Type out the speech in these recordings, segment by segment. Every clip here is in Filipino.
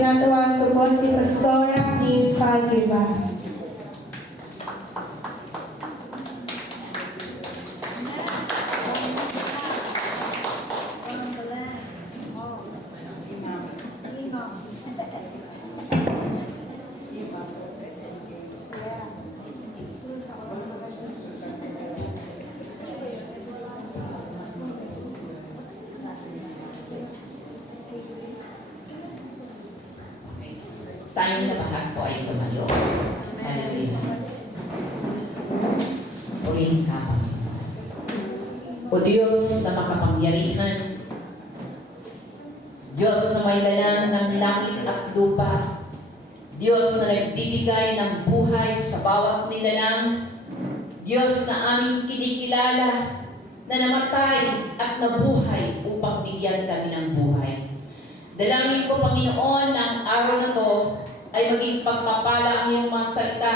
Tinatawag ko po si Pastora ni Fagiba. Tayong lahat po ay tumayo. Hallelujah. Purihin ka, Panginoon. O Diyos na makapangyarihan, Diyos na may lalang ng langit at lupa, Diyos na nagbibigay ng buhay sa bawat nilalang, Diyos na aming kinikilala na namatay at nabuhay upang bigyan kami ng buhay. Dalangin ko, Panginoon, na ang araw na to ay maging pagpapala ang iyong mga salita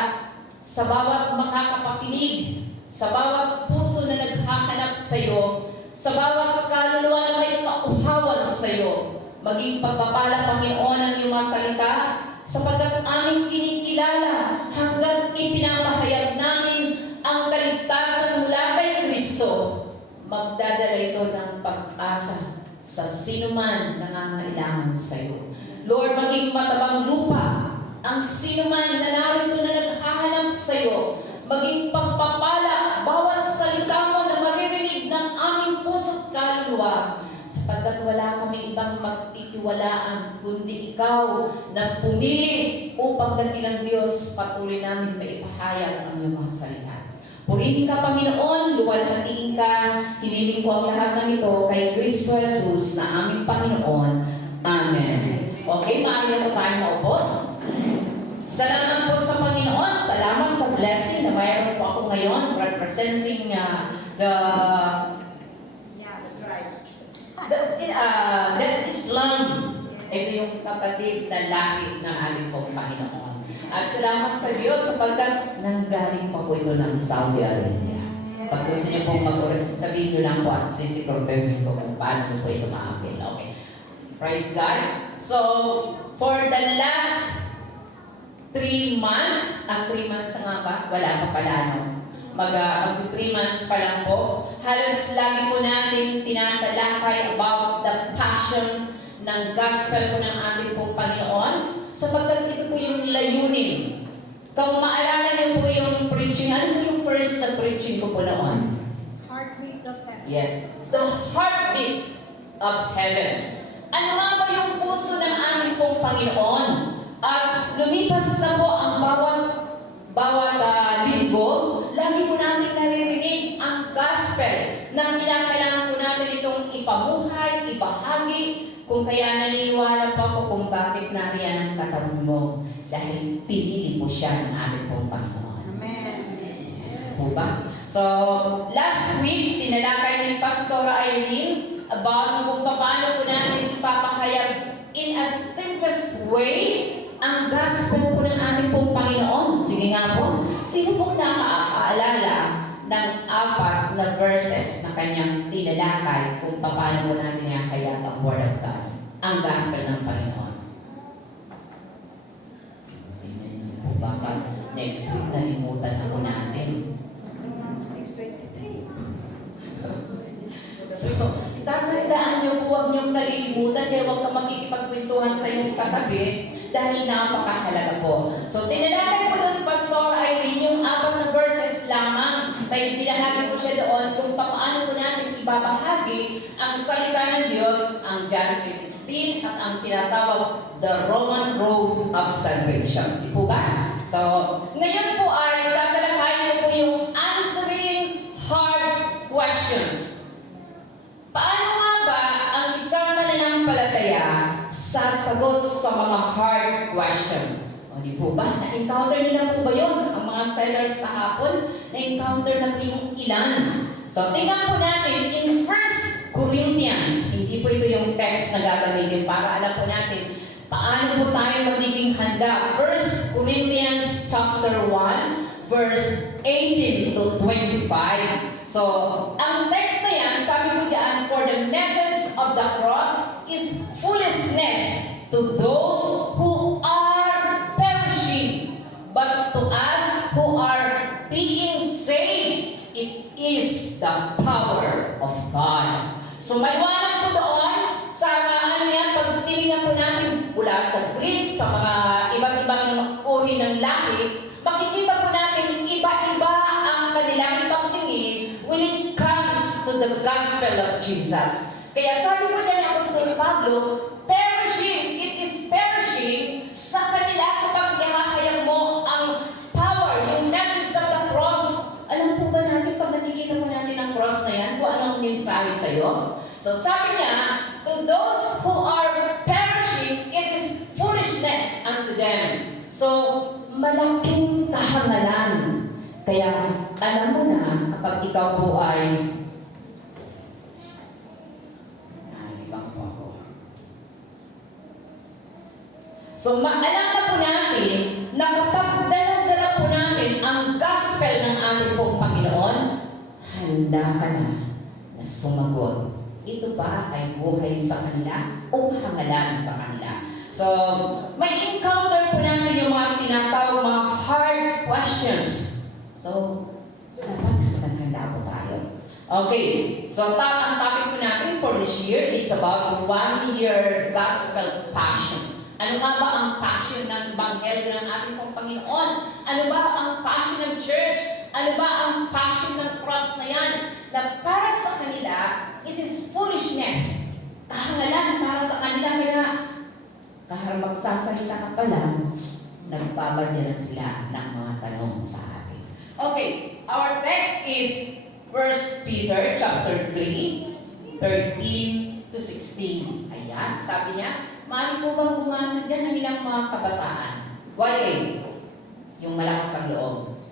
sa bawat makakapakinig, sa bawat puso na naghahanap sa iyo, sa bawat kaluluwa na may kauhawan sa iyo. Maging pagpapala, Panginoon, ang iyong mga salita sapagkat aming kinikilala hanggang ipinapahayag namin ang kaligtasan mula kay Kristo. Magdadala ito ng pag-asa sa sinuman nangangailangan sa iyo. Lord, maging matabang lupa ang sinuman na narito na naghahanap sa iyo. Maging pagpapala bawat salita mo na maririnig ng aming puso't kaluluwa. Sapagkat wala kami ibang magtitiwalaan kundi ikaw na pumili upang dakilang Diyos patuloy namin maipahayag ang iyong mga salita. Purihin ka, Panginoon, luwalhatiin ka, hiniling ko ang lahat ng ito kay Kristo Jesus na aming Panginoon. Amen. Okay, maaari na po tayo maupo. Salamat po sa Panginoon. Salamat sa blessing na mayroon po ako ngayon representing the Islam. Ito yung kapatid na lahi ng aming pong Panginoon. At salamat sa Diyos sapagkat nanggaling pa po ito ng Saudi Arabia. Pag gusto niyo pong sabihin niyo lang po at sisikortehin ko kung paano po ito ma-appeal. Okay. Praise God. So, for the last 3 months, 3 months na nga ba? Wala pa pala, no? Mag 3 months pa lang po. Halos lagi po natin tinatalakay about the passion ng gospel po ng ating pong Panginoon sapagkat ito po yung layunin. Kung maalala niyo po yung preaching, ano po yung first na preaching ko po noon? Heartbeat of heaven. Yes, the heartbeat of heaven. Ano nga ba yung puso ng aming pong Panginoon? At lumipas na po ang bawat linggo, lagi po natin naririnig ang gospel na kinakailangan po natin itong ipamuhay, ibahagi, kung kaya naniniwala pa po kung bakit nariyan ang katawan mo. Dahil pinili po siya ng ating pong Panginoon. Amen. Yes po ba? So, last week, tinalakay ni Pastora Irene about kung paano po natin ipapahayag in a simplest way ang gospel po ng ating pong Panginoon. Sige nga po, sino pong nakakaalala ng 4 na verses na kanyang tinalakay kung paano po natin ihahayag ang Word of God, ang gospel ng Panginoon? Baka next week nalimutan ako natin. 6:23. So, tatandaan niyo po, huwag niyong nalilimutan dahil huwag kang makikipagkwentuhan sa iyong katabi dahil napakahalaga po. So, tinalakay po doon Pastor Irene yung 4 na verses lamang. Kaya binahagi po siya doon kung paano po natin ibabahagi ang salita ng Diyos, ang John 3:16 at ang tinatawag the Roman Road of Salvation. Di po ba? So, ngayon po ay tatalakayin po yung answering hard questions. Paano nga ba ang isang mananampalataya sasagot sa mga hard question? O di po ba? Na-encounter nila po ba yun? Ang mga sellers kahapon, na-encounter na po yung ilan. So, tingnan po natin in 1 Corinthians. Hindi po ito yung text na gagamitin para alam po natin paano po tayo magiging handa. 1 Corinthians chapter 1, verse 18 to 25. So, ang text na yan, sabi mo for the message of the cross is foolishness to those who is the power of God. So maliwanag po doon sa ano yan, pag tinignan po natin mula sa Greek, sa mga iba't ibang uri ng lahi, makikita po natin iba-iba ang kanilang pagtingin when it comes to the gospel of Jesus. Kaya sabi po dyan ng Apostol Pablo, perishing, it is perishing sa kanila kapag ihahayag mo ang power, yung message of the cross. Alam po ba natin, pag nakikita mo natin ang cross na yan, kung anong mensahe sa'yo? So sabi niya, to those who are perishing, it is foolishness unto them. So, malaking kahangalan. Kaya, alam mo na, kapag ikaw po ay nalibang po ako. So, alam na po natin na kapag dala-dala po natin ang gospel ng ating pong Panginoon, handa ka na sumagot. Ito ba ay buhay sa kanila o hangalan sa kanila? So, may encounter po natin yung mga tinatawag mga hard questions. So, dapat handa po tayo. Okay, so ang topic po natin for this year, it's about 1 year gospel passion. Ano nga ba ang passion ng Ebanghelyo ng ating pong Panginoon? Ano ba ang passion ng church? Ano ba ang passion ng cross na yan? Na para sa kanila, it is foolishness. Kahangalan para sa kanila. Kaya, kahit magsasalita ka pa lang, nagbabadya na sila ng mga tanong sa atin. Okay, our text is 1 Peter chapter 3, 13 to 16. Ayan, sabi niya, maaari po bang bumasa dyan ng ilang mga kabataan? YA, yung malakas ang loob.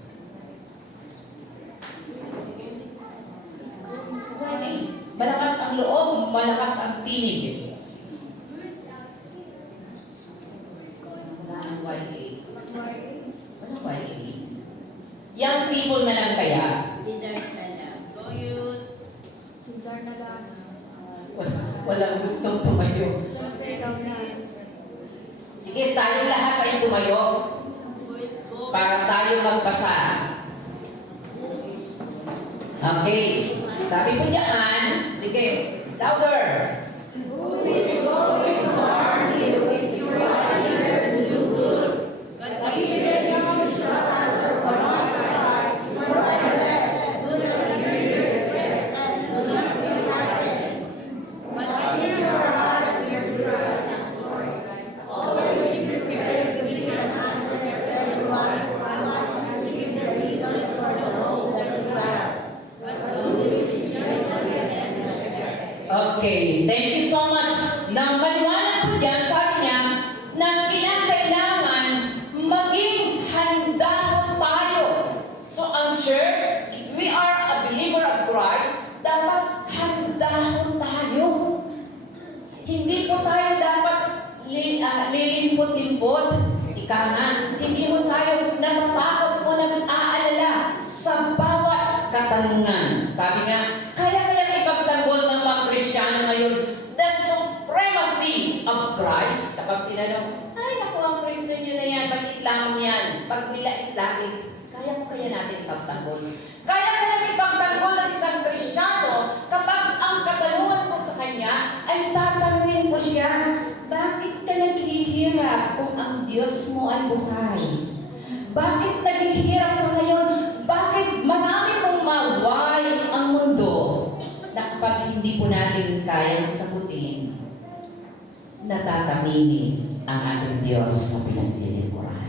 YA, malakas ang loob, malakas ang tinig. Wala ang YA. Walang YA. Young people na lang kaya. Go youth. Walang gustong tumayo. Sige, tayo lahat ay tumayo para tayo magpasa. Okay. Sabi po dyan, sige, louder. Okay, thank you so much. Nang maliwanag po dyan, sabi niya, na kinakailangan maging handa po tayo. So ang church, if we are a believer of Christ, dapat handa po tayo. Hindi po tayo dapat lilimpot-limpot. Ika nga, hindi po tayo natatakot o nag-aalala sa bawat katanungan. Sabi nga, kaya ipagtanggol ng mga Kristiyano ngayon, the supremacy of Christ. Kapag tinanong, ay naku, ang Christian nyo na yan, balit lang yan, pag nilait-lait, kaya mo kaya natin ipagtanggol. Kaya ipagtanggol ng isang Kristiyano kapag ang katanungan mo sa kanya ay tatanungin mo siya, bakit ka naghihirap kung ang Diyos mo ay buhay? Bakit naghihirap ka ngayon? Bakit marami mong maway ang mundo? Na kapag hindi po natin kayang sagutin, natatamini ang ating Diyos na pinaglilingkuran.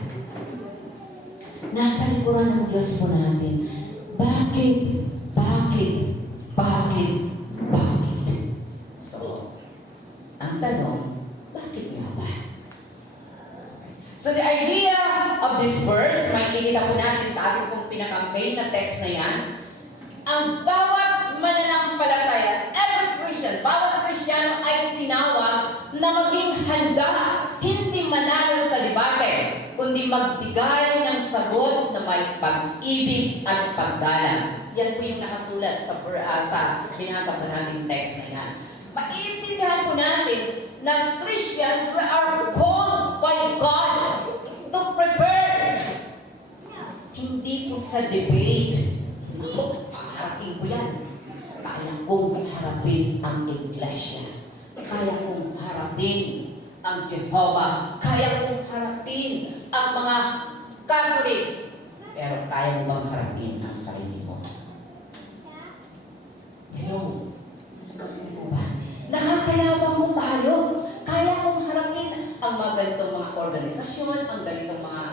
Nasa likuran ng Diyos po natin. Bakit? Bakit? Bakit? Bakit? So, ang tanong, bakit nga ba? So the idea of this verse, makikita po natin sa ating pong pinaka-main na text na yan, ang bawat mananampalataya, every Christian, bawat Kristiyano ay tinawag na maging handa, hindi manalo sa debate, kundi magbigay ng sagot na may pag-ibig at paggalang. Yan po yung nakasulat sa binasa po nating text na yan. Maiintindihan po natin na Christians are called by God to prepare. Hindi po sa debate. haharapin ko yan. Kaya kong harapin ang iglesia. Kaya kong harapin ang Jehovah. Kaya kong harapin ang mga Catholic. Pero kaya mo bang harapin ang sarili mo? Hello? Nakakayabang mo tayo. Kaya kong harapin ang mga ganitong mga organisasyon, ang ganitong mga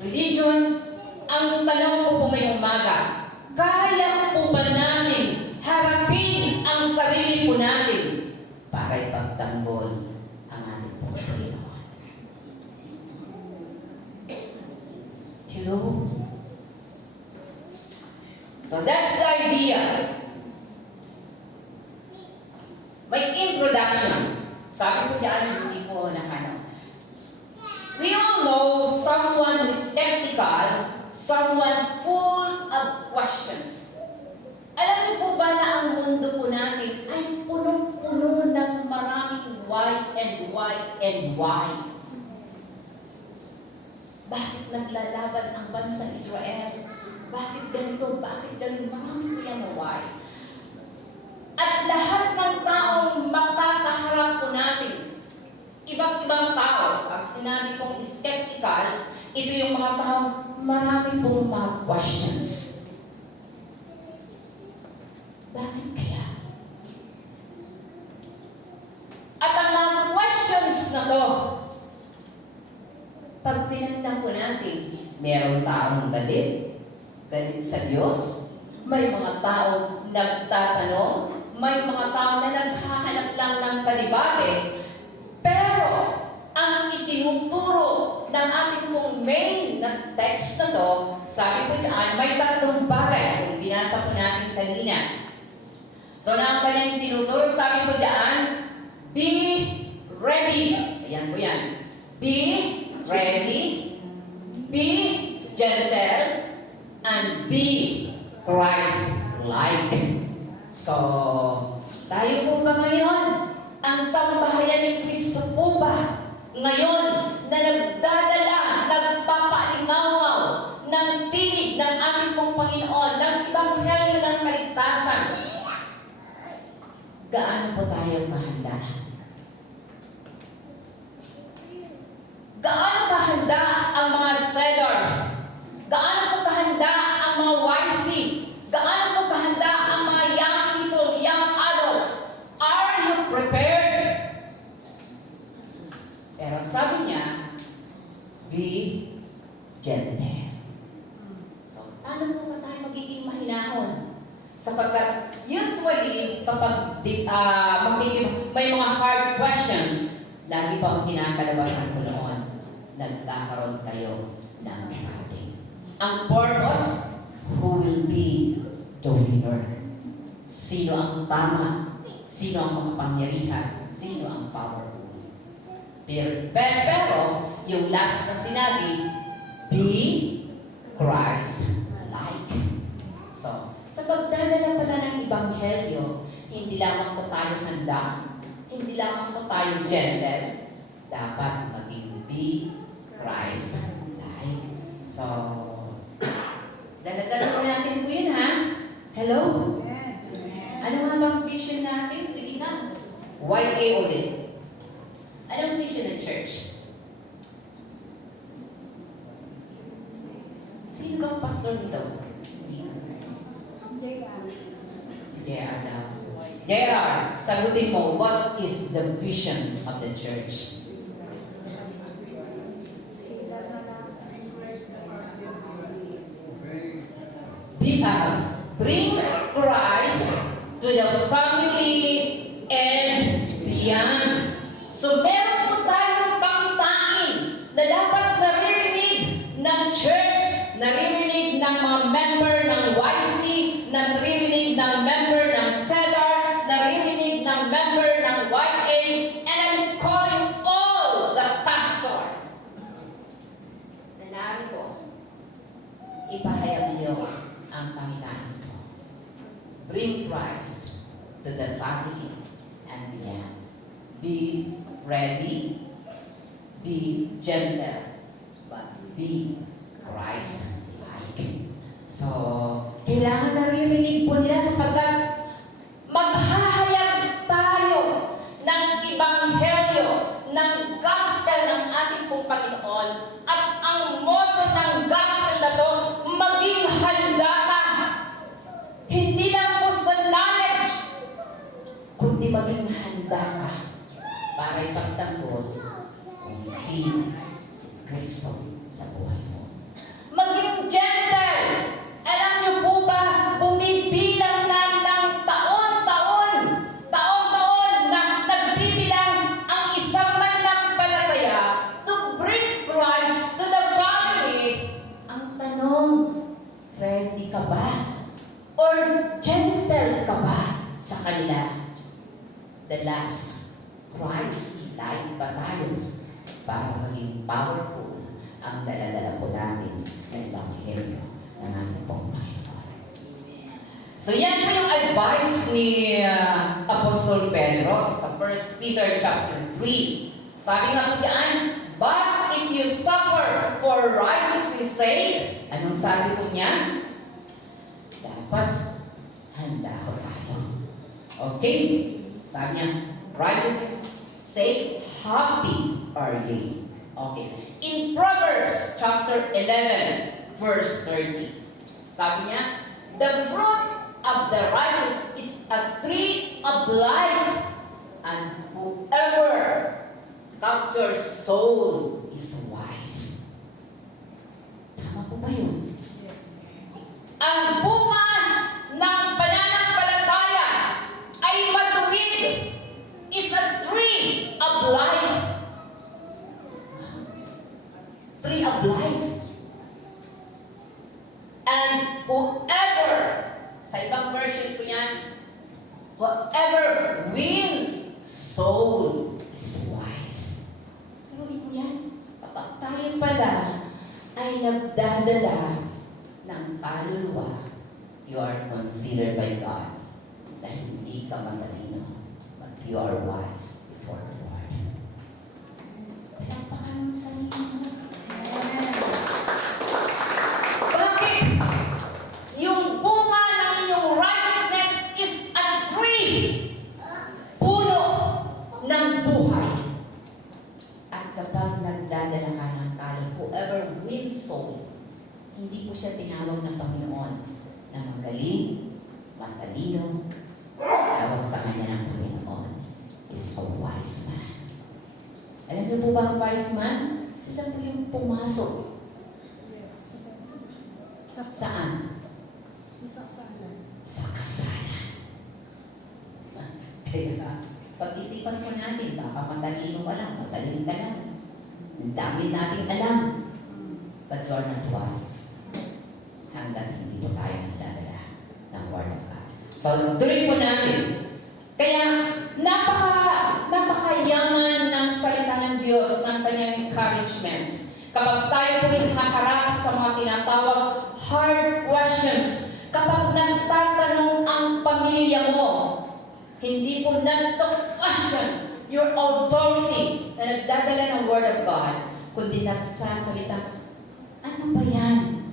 religion. Ang tanong ko po ngayong umaga, kaya po ba namin harapin ang sarili po natin para ipagtanggol ang ating pong Panginoon? Hello? So that's the idea. May introduction. Sabi ko dyan, hindi ko nakano. We all know someone who is skeptical, someone full of questions. Alam niyo po ba na ang mundo po natin ay punong-puno ng maraming why and why and why? Bakit naglalaban ang bansang Israel? Bakit ganito? Bakit ganito? Maraming po yan na why. At lahat ng taong makakaharap po natin, ibang-ibang tao, pag sinabi kong skeptical, ito yung mga tao, marami pong mga questions. Bakit kaya? At ang mga questions na to, pag tinanong po natin, meron taong galit sa Diyos, may mga taong nagtatanong, may mga tao na naghahanap lang ng kalibate, pero ang itinuturo ng ating pong main na text na to, sabi po dyan, may tatlong bagay kung binasa po natin kanina. So na ang kanyang itinuturo, sabi po dyan, be ready. Ayan po yan. Be ready, be gentle, and be Christ-like. So, tayo po ba ngayon? Ang sambahayan ni Kristo po ba? Ngayon, na nagdadala, nagpapalingawaw ng tinig ng ating pong Panginoon, ng Ebanghelyo ng kaligtasan. Gaano po tayo mahanda? Gaano kahanda ang mga sellers? Gaano po kahanda ang mga YC? Gaano po kahanda ang mga young people, young adults? Are you prepared? Pero sabi niya, be gentle. So, paano po ba tayo magiging mahinahon? Sapagkat usually, kapag may mga hard questions, lagi pa ang kinakalabasan ko noon, nagkakaroon kayo ng debate. Ang purpose, who will be the winner? Sino ang tama? Sino ang makapangyarihan? Sino ang powerful? Pero yung last na sinabi, be Christ-like. So, sa pagdadala pala ng Ebanghelyo, hindi lamang po tayo handa, hindi lamang po tayo gentle, dapat maging be Christ-like. So, dala-dala po natin po yun, ha? Hello? Ano nga bang vision natin? Sige na. YA ulit. Anong vision ng church? Sino bang pastor nito? Si JR daw. JR, sagutin mo, what is the vision of the church? Bring Christ to the family and beyond. So meron po tayong pakitain na dapat naririnig ng church, naririnig ng mga member ng YC, naririnig ng member ng CEDAR, naririnig ng member ng YA, and I'm calling all the pastor na narito, ipahayag niyo ang pakitain ko. Bring Christ to the family and beyond. Be ready, be gentle, but be Christ-like. So, Kailangan naririnig po nila sapagkat maghahayag tayo ng Ebanghelyo, ng gospel ng ating pong Panginoon. At ang motto ng gospel na to, maging handa ka. Hindi lang po sa knowledge, kundi maging handa ka para ipagtanggol kung sino si Kristo sa buhay mo. Maging gentle. Alam niyo po ba, bumibilang na ng taon-taon na nagbibilang ang isang mananampalataya to bring Christ to the family. Ang tanong, ready ka ba? Or gentle ka ba sa kanila? The last, Christ, light ba tayo para maging powerful ang daladala po natin ng Ebanghelyo ng ating pong Panginoon. So yan po yung advice ni Apostol Pedro sa 1 Peter chapter 3. Sabi nga po diyan, but if you suffer for righteousness' sake, anong sabi po niya? Dapat handa ko tayo. Okay? Sabi niya, righteousness' sake, happy are ye. Okay. In Proverbs chapter 11, verse 30, sabi niya, the fruit of the righteous is a tree of life, and whoever captures soul is wise. Tama po ba yun? Ang bunga ng pananampalataya ay matuwid, is a tree of life. Tree of life. And whoever, sa ibang version po yan, whoever wins soul is wise. Pero mo yan, kapag tayo pala ay nagdadala ng kaluluwa, you are considered by God na hindi ka matalino, but you are wise before the Lord. Palampakan sa inyo. Bakit? Yung bunga ng inyong righteousness is a tree. Puno ng buhay. At kapag nagdadala ka ng kaluluwa, whoever wins soul, hindi po siya tinawag ng Panginoon na magaling, matalino. Tawag sa kanya ng Panginoon is a wise man. Alam niyo po ba ang wise man? Sila po yung pumasok. Saan? Sa kasalan. Kaya, pag-isipan po natin, baka matalino ka lang, mataling ka lang. Ang dami nating alam. But you're not wise. Hanggang hindi po tayo nagdadala ng Word of God. So, tuloy po natin. Kaya, napakayaman ng salita ng Diyos ng kanyang encouragement. Kapag tayo po haharap sa mga tinatawag hard questions, kapag nagtatanong ang pamilya mo, hindi po nagto-question your authority na nagdadala ng Word of God, kundi nagsasalita, ano ba yan?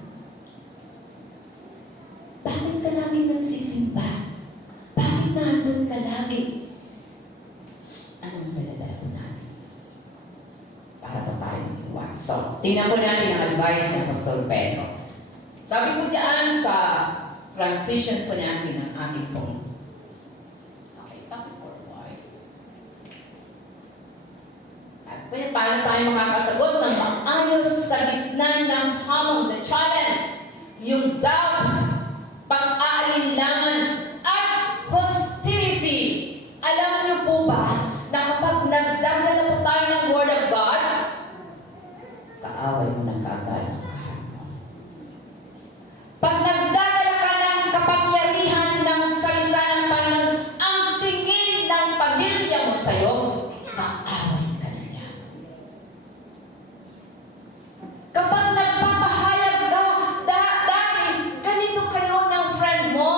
Bakit ka lagi nagsisimba? Bakit nandun ka lagi? Anong nadadala po natin? Para po tayo mag-iwan. So, tingnan po natin ang advice ng Apostol Pedro. Sabi po diyan sa transition po natin ng ating pong. Okay, bakit forward? Sabi po niya, paano tayo makakasagot ng maayos sa gitna ng hamon, the challenge, yung doubt, pang-aalinlangan, at hostility. Alam niyo po ba na kapag nagdadala po tayo ng Word of God, kaaway mo ng kaagad ang kaharap mo. Pag nagdadala ka ng kapangyarihan ng salita ng Panginoon, ang tingin ng pamilya mo sa'yo, kaaway ka na niya. Kapag nagpapahayag ka, dati, ganito kayo ng friend mo.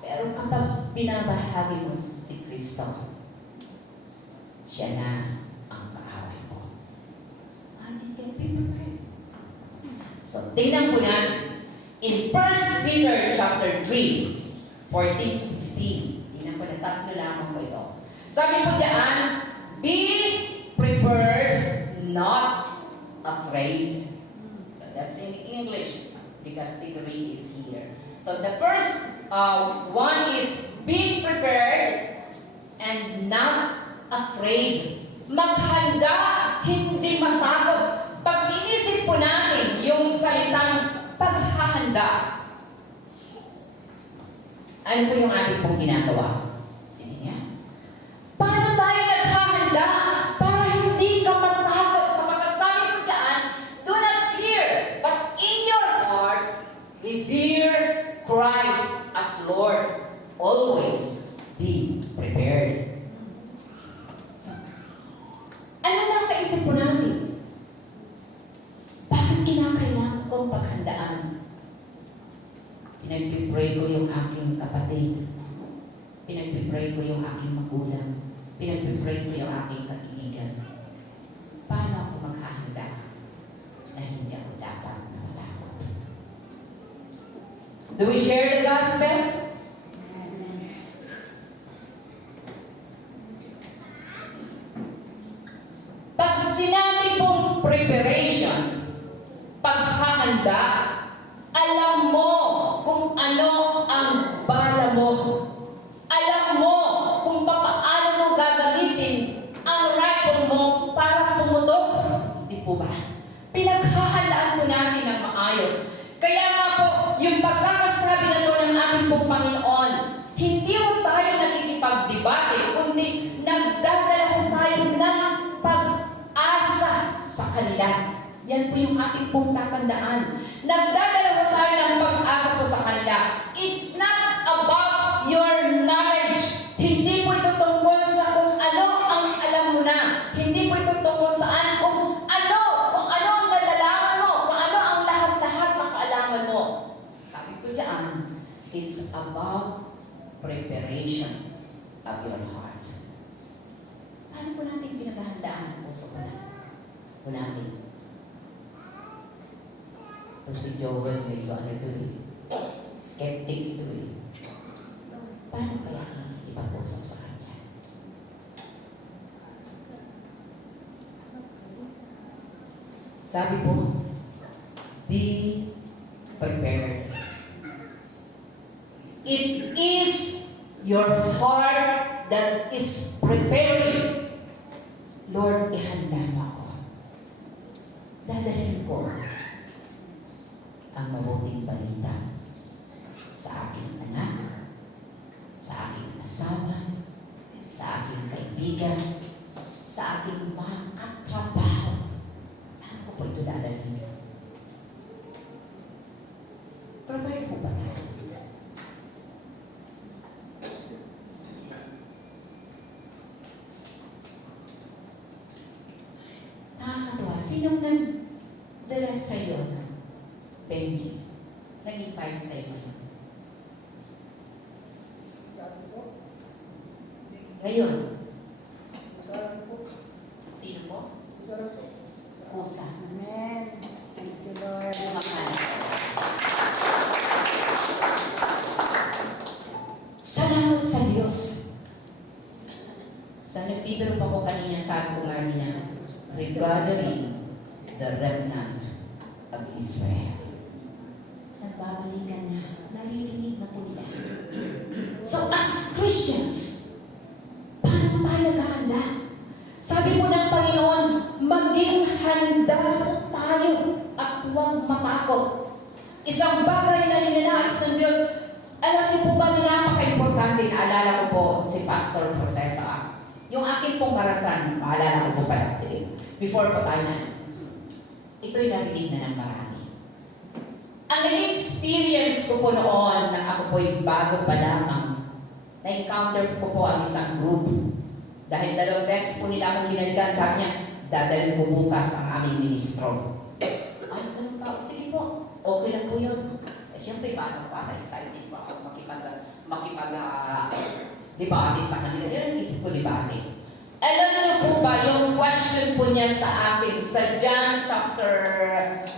Pero kapag binabahagi mo si Kristo, siya na ang kaaway mo. So, tingnan po natin. In 1 Peter chapter 3, 14 to 15. Tingnan ko na tatlo lamang po ito. Sabi po diyan, be prepared, not afraid. So that's in English because Tito Ray is here. So the first one is be prepared and not afraid. Maghanda, hindi matakot. Pag inisip po natin yung salitang paghahanda, ano po yung ating pong ginagawa? Sige niya. Paano tayo naghahanda para hindi ka matakot? Sapagkat sabi mo dyan, do not fear, but in your hearts, revere Christ as Lord. Always be prepared. So, ano nasa isip po natin? Bakit kinakailangan kong paghandaan? Pinagpipray ko yung aking kapatid. Pinagpipray ko yung aking magulang. Pinagpipray ko yung aking kaibigan. Paano ako maghahanda na hindi ako dapat na matakot? Do we share the gospel? Pag sinabi pong preparation, paghahanda, alam mo kung ano ang bala mo. Alam mo kung paano mo gagamitin ang rifle mo para pumutok. Di po ba? Pinaghahandaan po natin ng maayos. Kaya nga po, yung pagkakasabi na doon ng ating pong Panginoon, hindi mo tayo nakikipagdebate, kundi nagdadala po tayo ng pag-asa sa kanila. Yan po yung ating pong tatandaan. Nagdadala po tayo ng pag-asa po sa kanila. It's not about your knowledge. Hindi po ito tungkol sa kung ano ang alam mo na. Hindi po ito tungkol saan kung ano ang nalalaman mo, kung ano ang lahat-lahat na kaalaman mo. Sabi ko dyan, it's about preparation of your heart. Paano po natin pinaghahandaan ang puso po natin? Ito si Joel, medyo ano ito eh. Skeptic ito eh. Paano kaya nakikipag-usap sa kanya? Sabi po, be prepared. It is your heart that is preparing. Lord, ihanda mo ako. Dadalhin ko ang mabuting balita sa aking anak, sa aking asawa, sa aking kaibigan, sa aking mga katrabaho. Ano ko po ito dadalhin? Prepare po ba tayo? Nakakatawa. Sinong nagdala sa'yo ng Benji? Nag-invite sa'yo ngayon? Ngayon? Sino po? Kusa. Amen. Thank you, Lord. Mahal. Salamat sa Diyos. Sa nagbibiro pa ko kanina, sabi ko nga niya, regathering the remnant of Israel. Nagbabalikan na, naririnig na po nila. So as Christians, paano tayo naghahanda? Sabi po ng Panginoon, maging handa tayo at huwag matakot. Isang bagay na ninanais ng Diyos. Alam niyo po ba na napaka-importante, naalala ko po si Pastor Procesa. Yung aking pong karasan, maalala ko po pala kasi before po tayo na, ito'y narinig na ng marami. Ang experience ko po noon na ako po'y bago pa lamang, na-encounter ko po ang isang group. Dahil 2 beses po nila akong kinalikan, sabi niya, dadalhin ko bukas ang aming ministro. Ay, ganun pa. Sige po, okay lang po yun. Siyempre, bago pa, excited po ako debate sa kanila. Yun ang isip ko debate. Alam niyo po ba yung question po niya sa akin sa John chapter,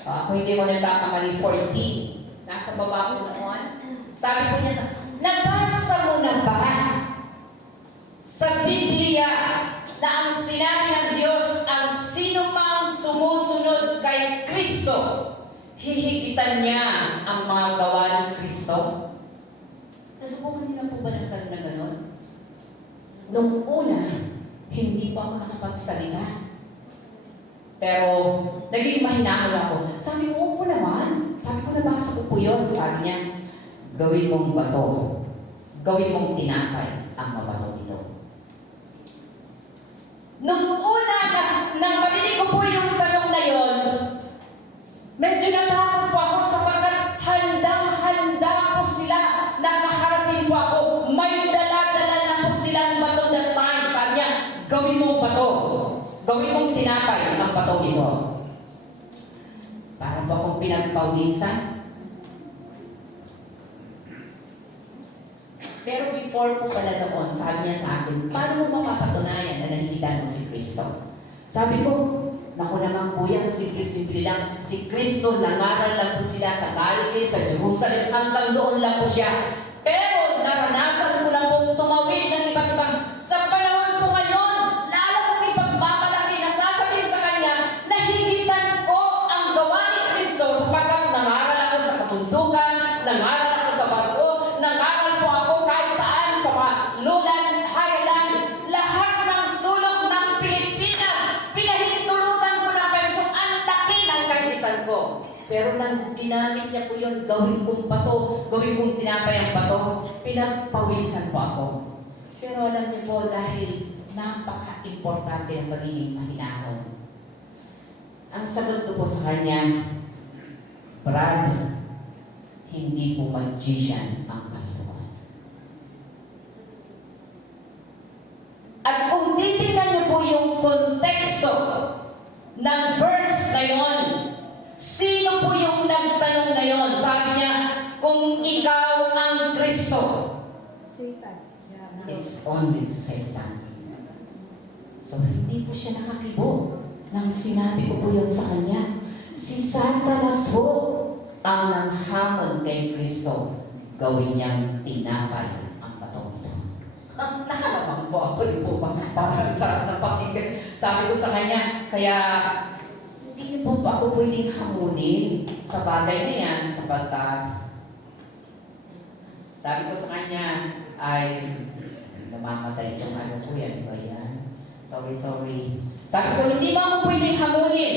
kung hindi ko nagkakamali, 14. nasa baba ko noon. Sabi ko niya nabasa mo na ba sa Biblia na ang sinabi ng Diyos, ang sino mang sumusunod kay Kristo, hihigitan niya ang mga gawa ng Kristo? Nasubukan niyo na po ba ng tanong na gano'n? Nung una, hindi pa makakapagsalita. Pero, naging mahinahon ako. Sabi ko, opo naman. Sabi ko, nabasa ko po yun. Sabi niya, gawin mong bato. Gawin mong tinapay ang mabato nito. Nung una, nang marinig ko po yung tanong na yon, medyo natakot po ako sapagkat handang-handa po sila na kaharapin po ako. May dala-dala na po silang bato that time. Sabi niya, gawin mong bato. Gawin mong tinapay ang bato nito. Para ba akong pinagpawisan? Pero before po pala noon, sabi niya sa akin, paano mo mapapatunayan na nahihitan mo si Kristo? Sabi ko, naku naman kuya, simple-simple lang. Si Kristo, nangaral lang po sila sa Galilee, sa Jerusalem, hanggang doon lang po siya. Pero naranasan ko na pong tumawid ng iba't ibang sa panahon po ngayon, na alam kong ipagmamalaki na sasabihin sa kanya, nahihitan ko ang gawa ni Kristo sapagkat nangaral ako sa katundukan, nangaral ako sa barko, nangaral po ako kahit saan sa mga lowland, highland, lahat ng sulok ng Pilipinas, pinahintulutan ko ng peso, ang laki ng kahitan ko. Pero nang ginamit niya po yun, gawin kong bato, gawin kong tinapay ang bato, pinagpawisan po ako. Pero alam niyo po, dahil napaka-importante ng pagiging mahinahon, ang sagot ko po sa kanya, Brad, hindi po magician ang Panginoon. At kung titingnan niyo po yung konteksto ng verse na yun, sino po yung nagtanong na yun? Sabi niya, kung ikaw ang Kristo, Satan. it's only Satan. So, hindi po siya nakakibo nang sinabi ko po yun sa kanya. Si Satanas po ang nanghamon kay Kristo, gawin niyang tinapay ang bato nito. Nakalabang po ako, di po ba? Parang sarap na pakinggan. Sabi ko sa kanya, kaya hindi po pa ako pwedeng hamunin sa bagay na yan sapagkat sabi ko sa kanya ay namamatay itong ano ko yan, ba yan? Sorry. Sabi ko, hindi mo ako pwedeng hamunin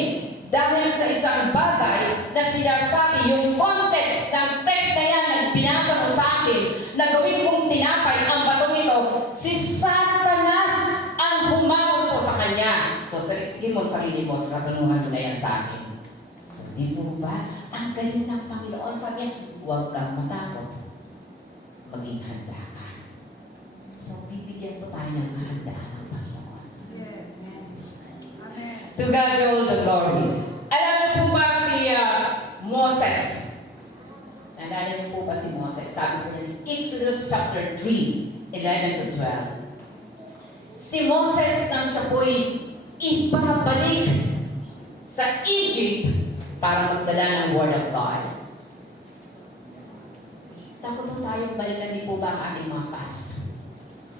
dahil sa isang bagay na sinasabi yung context ng text na yan na binasa mo sa akin na gawin kong tinapay ang batong ito, si Satanas ang humawak po sa kanya. So, sige mo sarili mo, sa katanungan mo na yan sa akin. Sabi mo ba, ang galing ng Panginoon, sabi niya, huwag kang matakot. Maging handa ka. So, bibigyan po tayo ng kahandaan ng Panginoon. To God be all the glory. Alam niyo po ba si Moses? Naalala niyo po ba si Moses? Sabi ko niya in Exodus chapter 3, 11 to 12. Si Moses nang siya po'y ipabalik sa Egypt para magdala ng Word of God. Takot po tayong balikan din po ba ang ating mga past?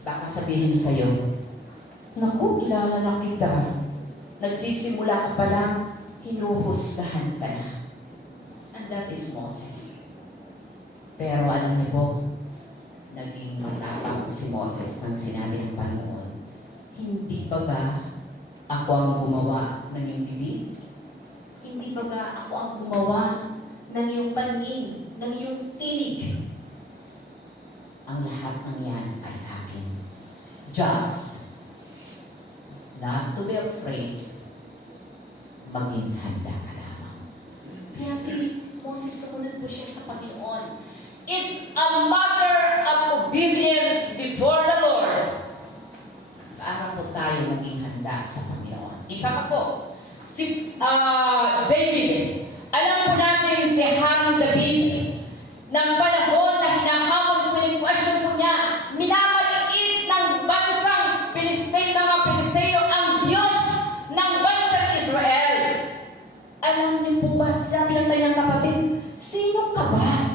Baka sabihin sa'yo, naku, kilala na kita. Nagsisimula ka pa lang, hinuhusgahan ka na. And that is Moses. Pero alam niyo po, naging matapang si Moses nang sinabi ng Panginoon, hindi ba ako ang gumawa ng iyong bibig? Hindi ba ako ang gumawa ng iyong paningin, ng iyong tinig? Ang lahat ng yan ay akin. Just not to be afraid, maging handa ka lamang. Kaya si Moses, sumunod po siya sa Panginoon. It's a matter of obedience before the Lord. Para po tayo maging handa sa Panginoon. Isa pa po, si David. Alam po natin si Haring David, ng panahon na hinahamon po ng kwasyon po niya, minamaliit ng bansang Pilisteo ang Diyos ng bansang Israel. Alam niyo po ba, sabi ng kanyang kapatid, sino ka ba?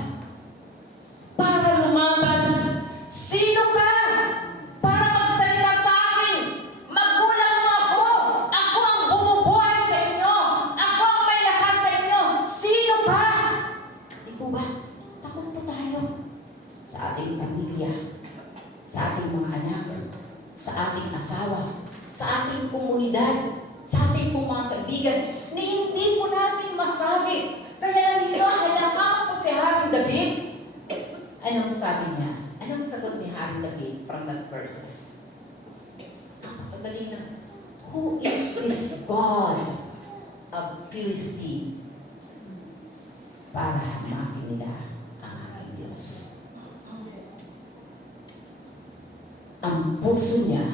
ating pamilya, sa ating mga anak, sa ating asawa, sa ating komunidad, sa ating mga kaibigan, na hindi po natin masabi. Kaya halaka po si Haring David. Anong sabi niya? Anong sagot ni Haring David from that verses? Napakagaling na. Who is this God of Philistine? Para hamakin nila ang aking Diyos. Ang puso niya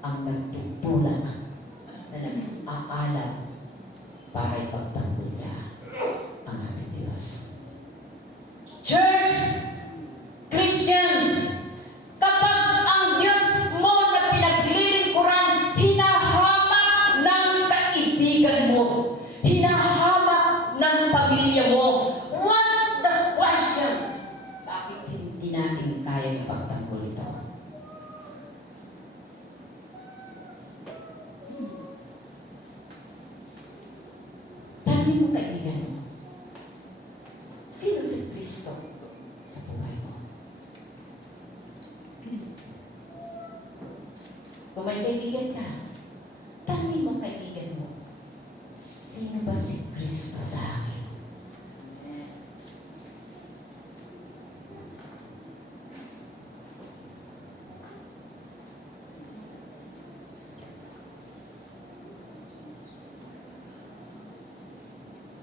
ang nagtutulak na nag-aalam para ipagtanggol niya ang ating Diyos. Church, Christians, kapag ang Diyos mo na pinaglilingkuran, hinahamak ng kaibigan mo, hinahamak ng pamilya mo, what's the question? Bakit hindi natin kaya ipagtanggol ito? Tanungin mo kaibigan mo, sino si Kristo sa buhay mo? Kung may kaibigan ka, tanungin mo kaibigan mo, sino ba si Kristo sa akin?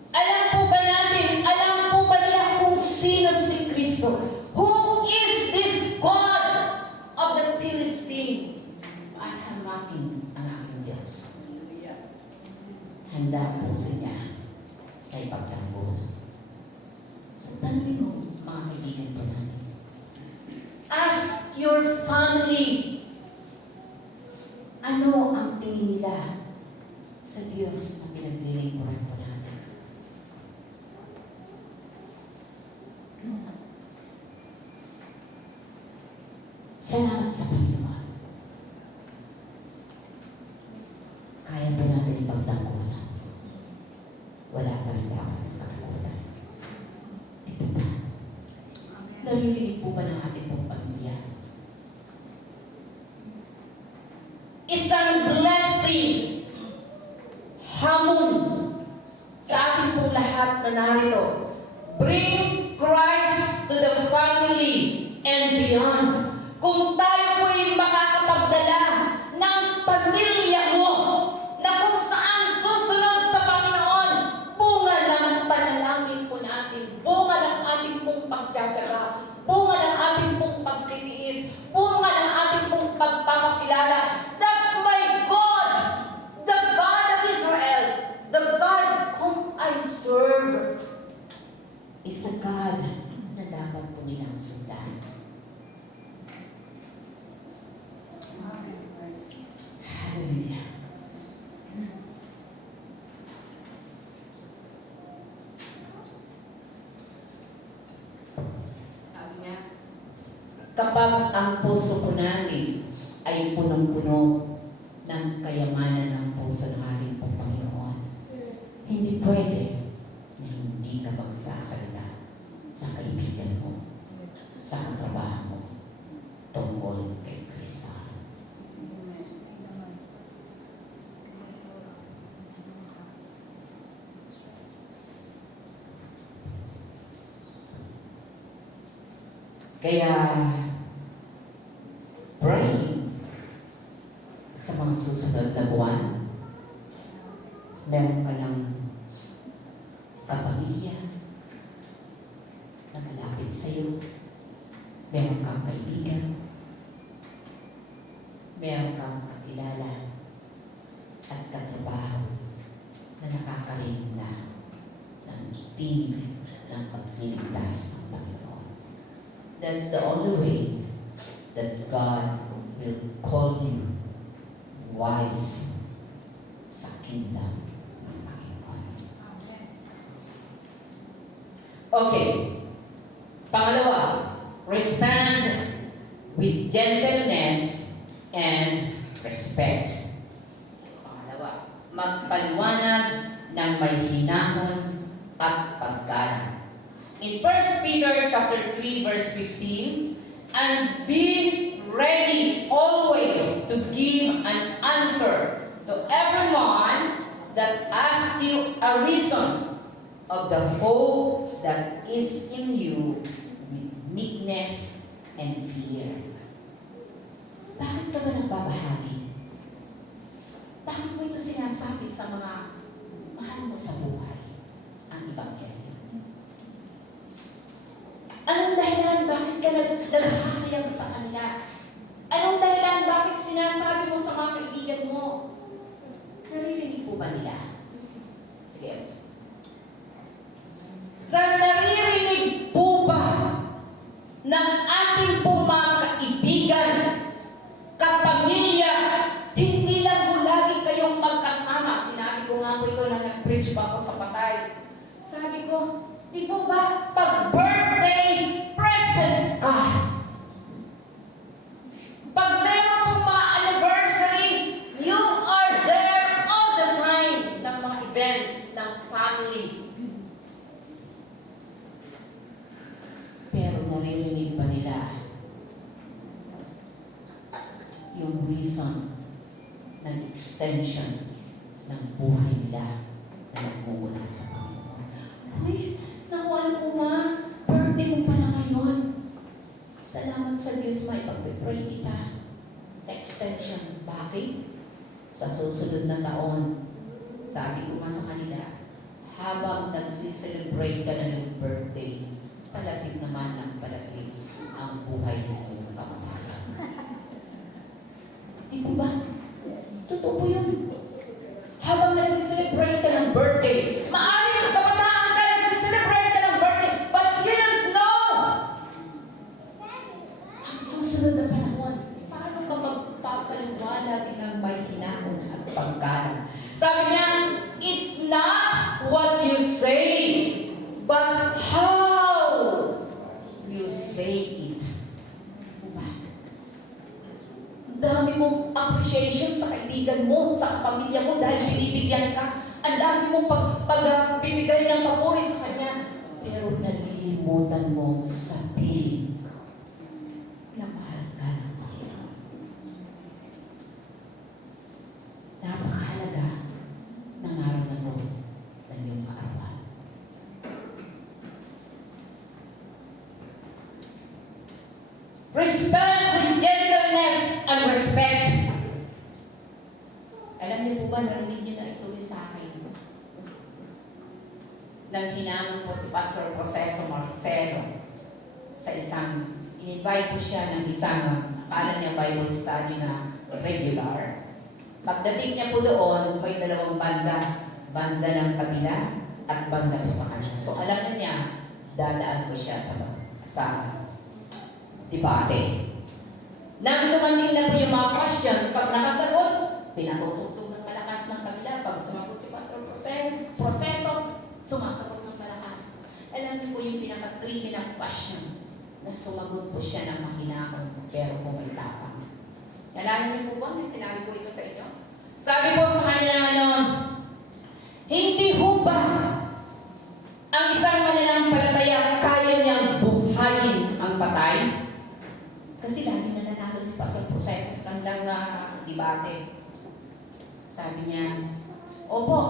Alam po ba nila kung sino si Kristo? Who is this God of the Philistine? At hamakin ang aking Diyos. Handa ang puso niya na ipagtanggol. So, tanongin mo, mga kaibigan po natin. Ask your family, ano ang tingin nila sa Diyos na pinaglilingkuran po natin? Salamat sa Panginoon. Kaya ba natin ipagtanggulan? Wala pa rin dapat ng katakutan. Ito ba? Naririnig po ba ng ating pong pamilya? Isang blessing, hamon sa ating pong lahat na narito. Bring Christ to the family and beyond. Kung tayo po'y makakapagdala ng pamilya mo na kung saan susunod sa Panginoon, bunga ng panalangin po natin, bunga ng ating pong pagtsatsaga, bunga ng ating pong pagtitiis, bunga ng ating pong pagpapakilala that my God, the God of Israel, the God whom I serve, is a God na dapat po nilang sundan. Hallelujah. Sabi niya, kapag ang puso po natin ay punong-puno ng kayamanan ng puso ng ating Panginoon, hindi pwede na hindi ka magsasalita sa kaibigan mo, sa katrabaho mo, tungkol kay Kristo. Kaya, pray sa mga susunod na buwan. Meron ka ng kapamilya na malapit sa iyo. Meron kang kaibigan. Meron kang kakilala at katrabaho na nakakarinig na ng tinig ng pagliligtas ng Panginoon. That's the only way that God will call you wise sa kingdom ng Panginoon. Okay. Pangalawa, respond with gentleness and respect. Pangalawa, magpaliwanag ng may hinahon at paggalang. In 1 Peter chapter 3 verse 15, and be ready always to give an answer to everyone that asks you a reason of the hope that is in you with meekness and fear. Bakit ka ba nagbabahagi? Bakit mo ito sinasabi sa mga mahal mo sa buhay? Ang Ebanghelyo. Anong dahilan bakit ka naghahayag sa kanila? Anong dahilan bakit sinasabi mo sa mga kaibigan mo? Naririnig po ba nila? Sige. Naririnig po ba ng ating pong mga kaibigan, kapamilya, hindi lang po lagi kayong magkasama? Sinabi ko nga po ito na nag-preach pa ako sa patay. Sabi ko, di po ba pag birthday, present ka? Pag meron pong mga anniversary, you are there all the time ng mga events ng family. Pero naririnig ba nila yung reason ng extension ng buhay nila na nagmumula sa Panginoon? Uy, naku, alam mo ma, birthday mo pala ngayon. Salamat sa Diyos, may pagpipray kita sa extension. Bakit? Sa susunod na taon, sabi ko nga sa kanila, habang nagsiselebrate ka na ng birthday, palapit naman ng palapit ang buhay ng iyong kamatayan. Di po ba? Totoo po yun. Habang nagsiselebrate ka ng birthday, maaaring kabataan ka nagsiselebrate ka ng birthday, but you don't know! Ang susunod na panahon, paano ka magpapaliwanag ng may hinahon at pagkalan? Sabi niya, it's not what you say, but how you say it. Diba? Ang dami mong appreciation sa kaibigan mo, sa pamilya mo dahil binibigyan ka. Ang dami mong pagbibigay ng papuri sa kanya. Pero nalilimutan mong sabihin na mahal ka ng Panginoon. Napakahalaga ng araw na ito ng iyong kaarawan. Respect with gentleness and respect. Alam niyo po ba, narinig niyo na ito sa akin? Nang hinamon po si Pastor Proceso Marcelo sa isang, in-invite po siya ng isang, akala niya Bible study na regular. Pagdating niya po doon, may dalawang banda. Banda ng kabila at banda po sa kanya. So alam niya, dadaan po siya sa debate. Nang dumating na po yung mga question, pag nakasagot, pinatutugtog ng malakas ng kabila. Pag sumagot si Pastor Proceso, sumasagot ng malakas. Alam niyo po yung pinaka-tricky ng question na sumagot po siya ng mahinahon pero pumitapang. Alam niyo po ba? May sinabi po ito sa inyo? Sabi po sa kanya ngayon, hindi ho ba ang isang mananampalataya kaya niyang buhayin ang patay? Kasi lagi na nanalo si Pastor Proceso sa kanilang debate. Sabi niya, opo.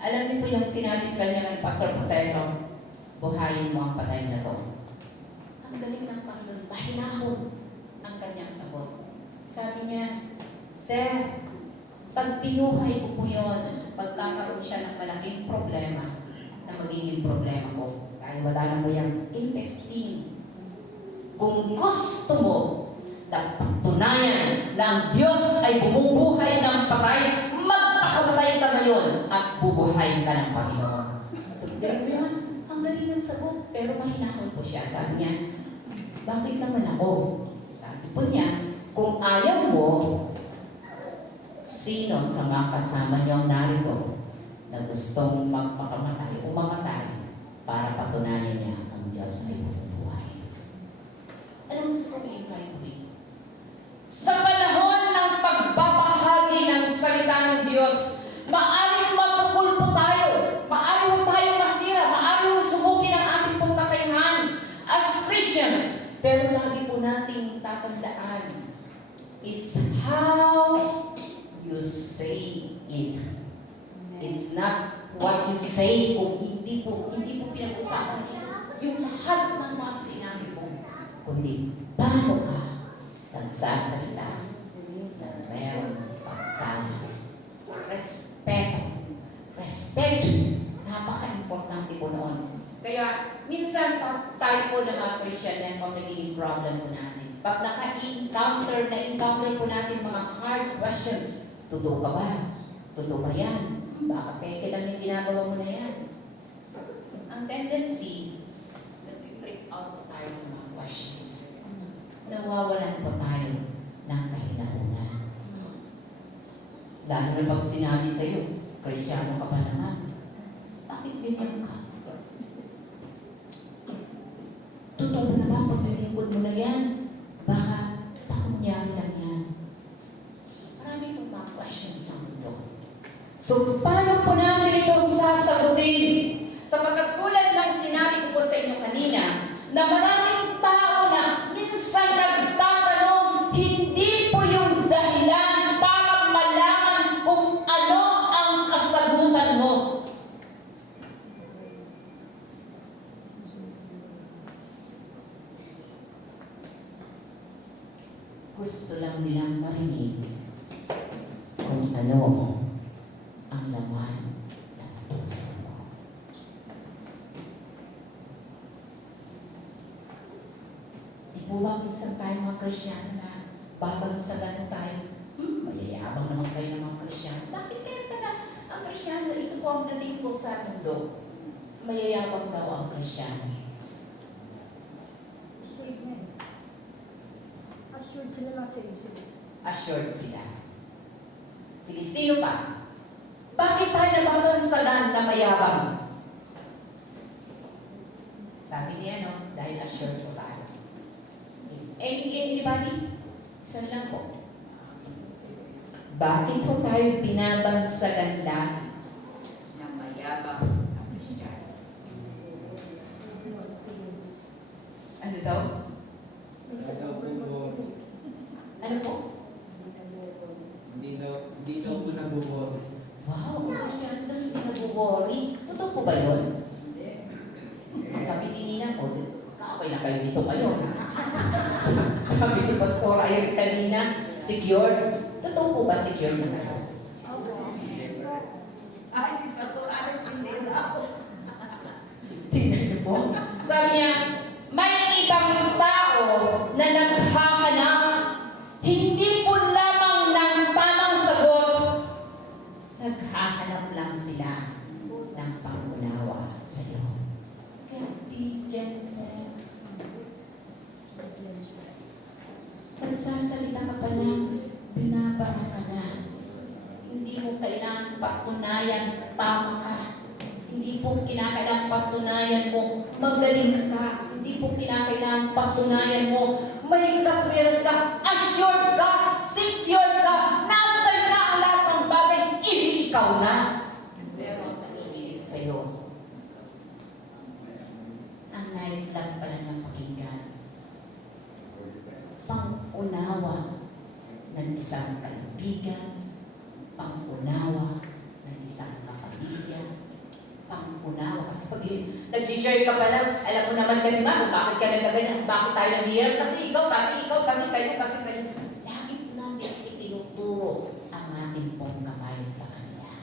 Alam niyo po yung sinabi sa kanya ng Pastor Proceso, buhayin mo ang patay na to. Ang galing ng Panginoon, mahinahon ang kanyang sagot. Sabi niya, Sir, pag pinuhay ko po yun, pagkakaroon siya ng malaking problema na magiging problema ko. Kaya wala na mo yung intestine. Kung gusto mo na patunayan na ang Diyos ay bumubuhay ng patay, magpakamatay ka ngayon at bubuhayin ka ng Panginoon. So, pero yun, ang galing ng sagot, pero mahinahon po siya. Sabi niya, bakit naman ako? Sabi po niya, kung ayaw mo, sino sa mga kasama niyong narito na gustong magpakamatay o mamatay para patunayan niya ang Diyos ay bumubuhay? Anong gusto kong i-invite? Sa panahon ng pagbabahagi ng salita ng Diyos, maaaring mapupulpo tayo, maaaring tayo masira, maaaring Pero lagi po nating tatandaan, it's how you say it. It's not what you say. Kung hindi po pinag-usapan ito, yung lahat ng mga sinabi mo, kundi paano ka nagsasalita na meron respeto. Respeto. Napaka-importante po noon. Kaya, minsan tayo po ng mga Christian yan pag nagiging problem po natin. Pag na-encounter po natin mga hard questions, totoo ka ba? Totoo ba yan? Baka peke lang yung ginagawa mo na yan. Ang tendency, nag-freak out po tayo sa mga questions. Nawawalan po tayo ng kahinaunan. Lalo na pag sinabi sa'yo, Kristyano ka pa naman. Bakit ganyan ka? Totoo naman pag nalingkod mo na yan, baka pangyari lang yan. Marami pong mga questions sa mundo. So, paano po natin ito sasagutin? Sapagkat tulad ng sinabi ko po sa inyo kanina, na maraming tao na minsan nagtatanong, hindi po yung dahilan para malaman kung ano ang kasagutan mo. Gusto lang nilang marinig kung ano ang laman ng puso mo. Di po ba minsan tayo mga Kristyano na babagsagan tayo? Mayayabang naman kayo ng mga Kristyano. Bakit kaya pala ang Kristyano? Ito po ang dating po sa mundo. Mayayabang daw ang Kristyano. Assured sila na sa sila. Assured sila. Sige, sino pa? Bakit tayo nababagsagan na mayabang? Sabi niya, no? Dahil assured po tayo. Anybody? Isa lang po. Bakit po tayo binabagsagan lagi na mayabang ang Kristyano? Ano daw? Ano po? Hindi daw po nag-worry. Wow, Kristyano daw hindi nag-worry. Totoo po ba yun? Sabi ni Nina, kaaway na kayo dito kayo. Sabi ni Pastor Ayun kanina, secure. Totoo po ba secure na kayo? Ay, si Pastor Alex, hindi na. Tingnan niyo po. Sabi niya, may ibang tao na naghahanap, hindi po lamang ng tamang sagot, naghahanap lang sila ng pangunawa sa iyo. Kaya be gentle. Pagsasalita ka pa lang, binabara ka na. Hindi mo kailangan patunayan na tama ka. Hindi po kinakailangan patunayan mo magaling ka. Hindi po kinakailangan patunayan mo may katwiran ka, assured ka, secure ka, nasa iyo na ang lahat ng bagay, hindi ikaw na. Pero ang nangihilig sa'yo, ang nice lang pala ng pakinggan. Pang-unawa ng isang kaibigan, pang-unawa ng isang kapamilya, pang-unawa. Kasi pag nag-share ka pa lang, alam mo naman kasi kung bakit ka nagkaganyan, bakit tayo nag-share, kasi ikaw, kasi kayo. Lagi natin itinuturo ang ating pong kamay sa Kanya.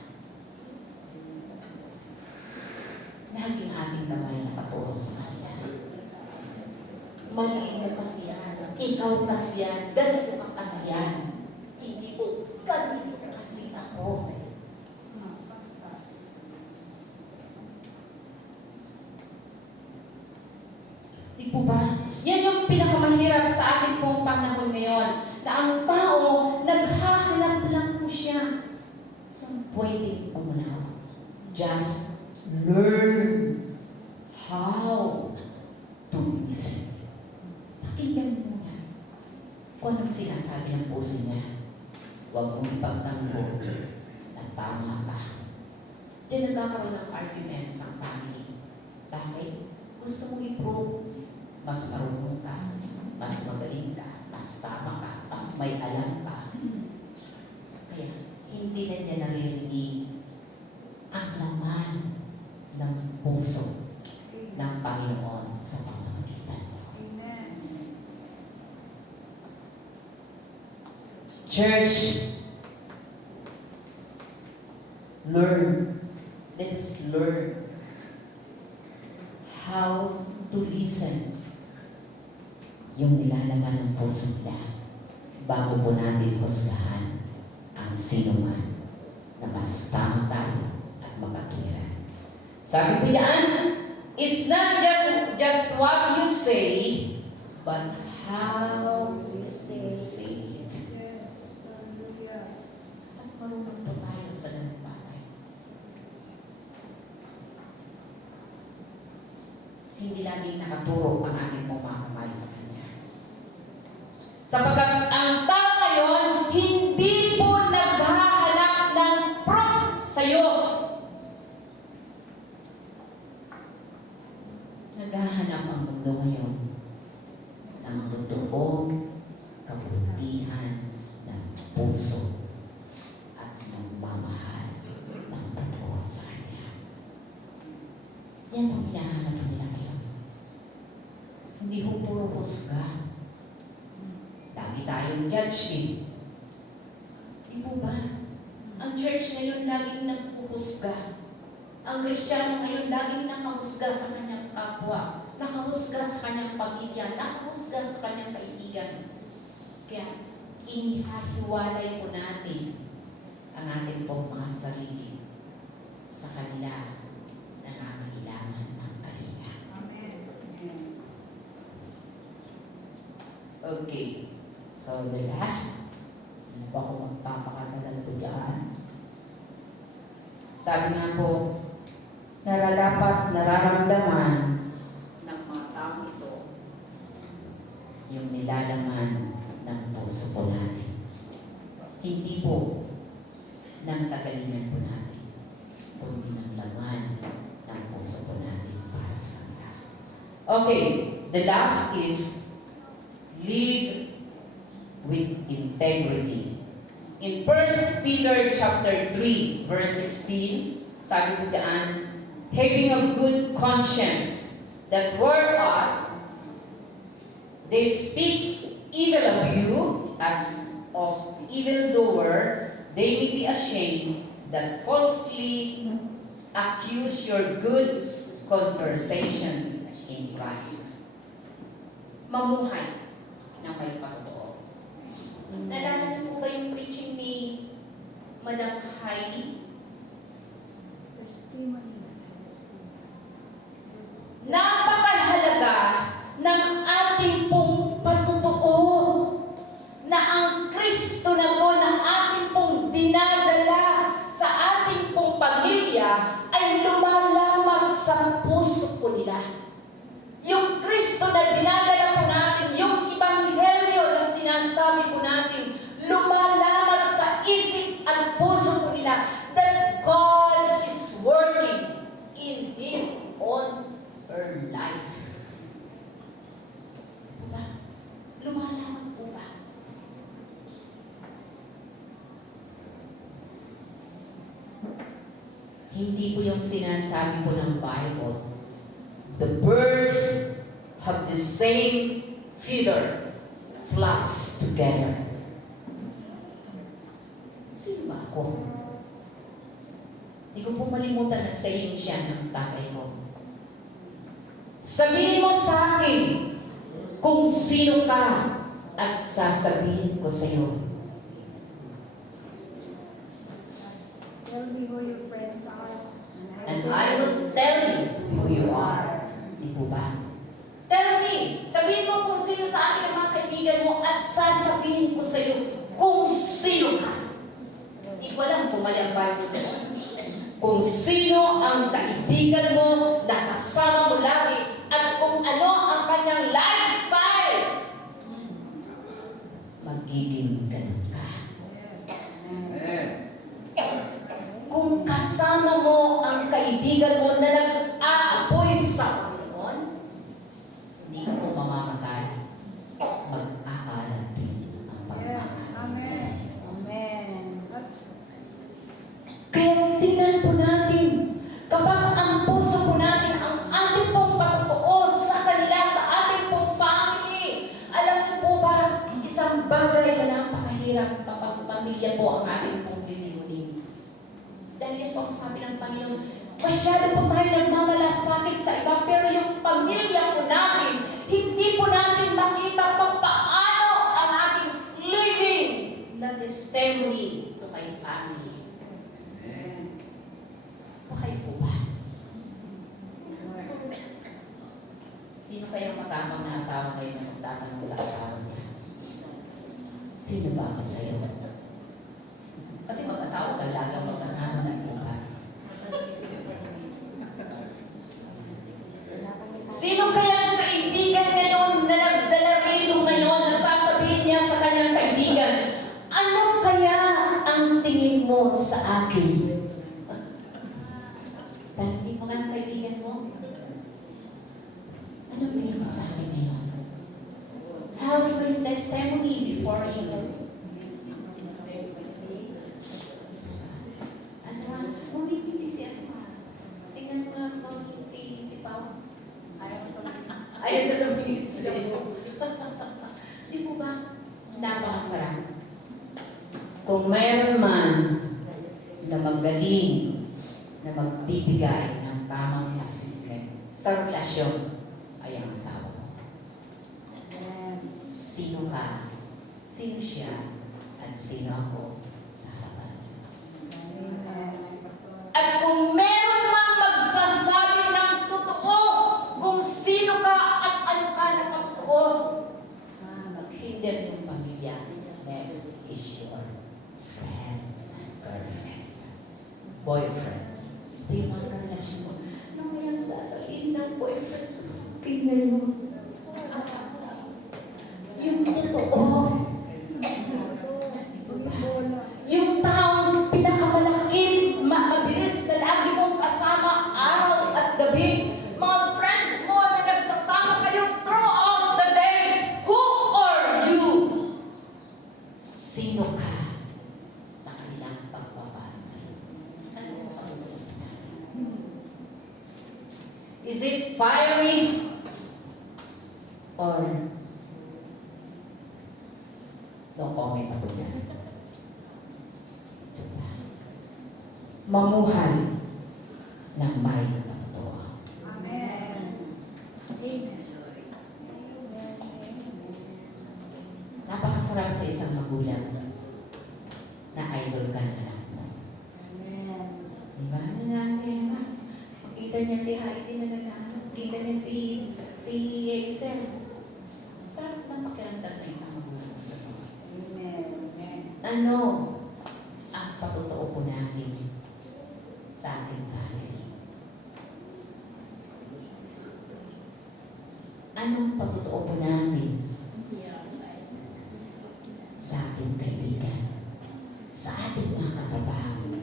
Lagi ang ating kamay nakaturo sa Kanya. Mali mo kasi yan. Ikaw kasi yan. Ganito ka kasi yan. Hindi po, ganito kasi ako. Di po ba? Yan yung pinakamahirap sa ating pong panahon ngayon. Na ang tao, naghahanap lang po siya ng pwedeng umunawa. Just learn how to listen. Pakinggan mo na kung anong sinasabi ng puso niya. Huwag mong ipagtanggol na tama ka. Diyan nagkakaroon ng arguments ang family. Bakit? Gusto mong i-prove mas marunong ka, mas magaling ka, mas tama ka, mas may alam ka. Kaya hindi na niya naririnig ang laman ng puso ng Panginoon sa pamamagitan mo. Church, learn. Let us learn how to listen yung nilalaman ng puso niya bago po natin husgahan ang sino man na mas tama tayo at makatwiran. Sabi po yan, it's not just what you say, but how you say it. At marunong po tayo sa ganung bagay. Hindi laging nakaturo ang ating mga kamay sa Kanya. Sapagkat ang tao ngayon, hindi po naghahanap ng profit sa'yo. Naghahanap ang mundo ngayon ng totoong kabutihan ng puso at magmamahal ng totoo sa Kanya. Yan ang hinahanap nila ngayon. Hindi ho puro husga. Lagi tayong judge eh. Di po ba? Ang church ngayon laging nagpuhusga. Ang Kristiyano ngayon laging nakahusga sa kanyang kapwa, nakahusga sa kanyang pamilya, nakahusga sa kanyang kaibigan. Kaya inihahiwalay po natin ang ating pong mga sarili sa kanila na nangangailangan ng kalinga. Okay. So the last, ano ba kung magpapakagalan po dyan? Sabi nga po, dapat nararamdaman ng mga taong ito yung nilalaman ng puso po natin. Hindi po ng kagalingan po natin, kundi ng laman ng puso po natin para sa Kanya. Okay, the last is live with integrity. In 1 Peter chapter 3, verse 16, sabi po dyan, having a good conscience, that whereas they speak evil of you as of evildoer, they may be ashamed that falsely accuse your good conversation in Christ. Mamuhay na may patotoo. Nalala niyo po ba yung preaching ni Madam Heidi? Napakahalaga ng ating pong patotoo na ang Kristo na to na ating pong dinadala sa ating pong pamilya ay lumalamat sa puso po nila. Yung Kristo na dinadala po natin, yung Ebanghelyo na sinasabi po natin, lumalamat sa isip at puso po nila that God is working in His own her life. Diba? Lumalaman po ba? Hindi po yung sinasabi po ng Bible. The birds have the same feeder, flocks together. Sino ba ako? Hindi ko po malimutan na saying siya ng tatay ko. Sabihin mo sa akin kung sino ka at sasabihin ko sa iyo. Tell me who your friends are. And I will tell you who you are. Di po ba? Tell me. Sabihin mo kung sino sa akin ang mga kaibigan mo at sasabihin ko sa iyo kung sino ka. Hindi ko alam kung mali ang Bible mo. Kung sino ang kaibigan mo na kasama mo lagi at kung ano ang kanyang lifestyle, magiging ganun ka. Kung kasama mo ang kaibigan mo na yan po ang ating pong lilingkuhin. Dahil yan po ang sabi ng Panginoon, masyado po tayo nagmamalasakit sa iba, pero yung pamilya po natin, hindi po natin makita pa paano ang ating living na testimony to my family. Bakit po ba? Sino kaya matamang na asawa kayo na magtatanong sa asawa niya? Sino ba ako sa'yo? Kasi mag-asawa ka, lagang magkasama na po ba? Sino kaya ang kaibigan ngayon na nagdala rito ngayon na sasabihin niya sa kanyang kaibigan, ano kaya ang tingin mo sa akin? Tanongin mo nga ng kaibigan mo, anong tingin mo sa akin ngayon? How's my testimony before you? Bumibili si ano. Tingnan mo nga si Pao. Ayaw na lumingit sa iyo. Di po ba? Napakasarap. Kung mayroon man na magaling na magbibigay ng tamang assessment sa relasyon ay ang asawa mo. Sino ka? Sino siya? At sino ako sa harapan ng Diyos? At kung meron mang magsasabi ng totoo kung sino ka at ano ka na totoo, maghinder ng pamilya. Next is your friend, girlfriend, boyfriend. Ito yung mga relasyon mo. Ano mo yan sasabihin ng boyfriend ko sa kanya mo? Yung totoo. Yung taong pinakamalaki, mabilis na lagi mong kasama araw at gabi. Mga friends mo na nagsasama kayo throughout the day. Who are you? Sino ka sa kanilang pagbabasa sa iyo? Ano ang Is it fiery or no comment ako dyan? Mamuhay ng may totoo. Amen. Napakasarap sa isang magulang na idol ka ng anak mo. Amen. Diba? Makita niya si Heidi na naghahanap. Makita niya si Hazel. Sarap ng pakiramdam ng isang magulang. Amen. Ano ang patotoo po natin sa ating family? Anong patotoo po natin sa ating kaibigan? Sa ating mga katrabaho?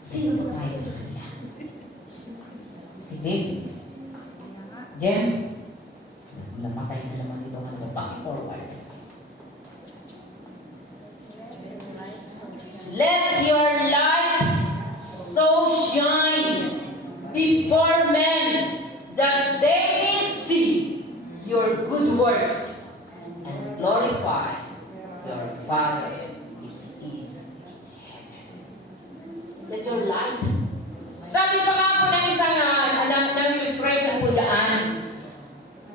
Sino ba tayo sa kanila? Sige. Jem, namatay na naman ito ano, back forward. Let your light so shine before men that they may see your good works and glorify your Father which is in heaven. Let your light. Sabi ka nga po ng isang ng illustration po dyan,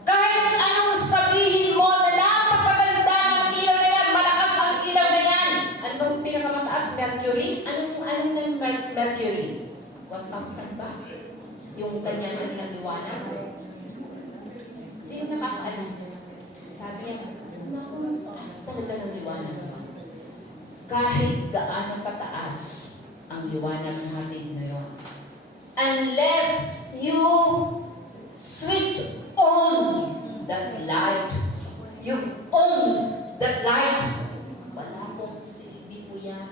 kahit anong sabihin mo na napakaganda ng ilaw na yan, malakas ang ilaw na yan. Anong pinakamataas? Mercury? Anong Mercury? 1,000 ba? Yung kanyang liwanag? Sino nakakaalam? Sabi niya, taas talaga ng liwanag. Kahit gaano kataas ang liwanag natin ngayon. Unless you switch on that light, you own that light, wala pong silbi po yan.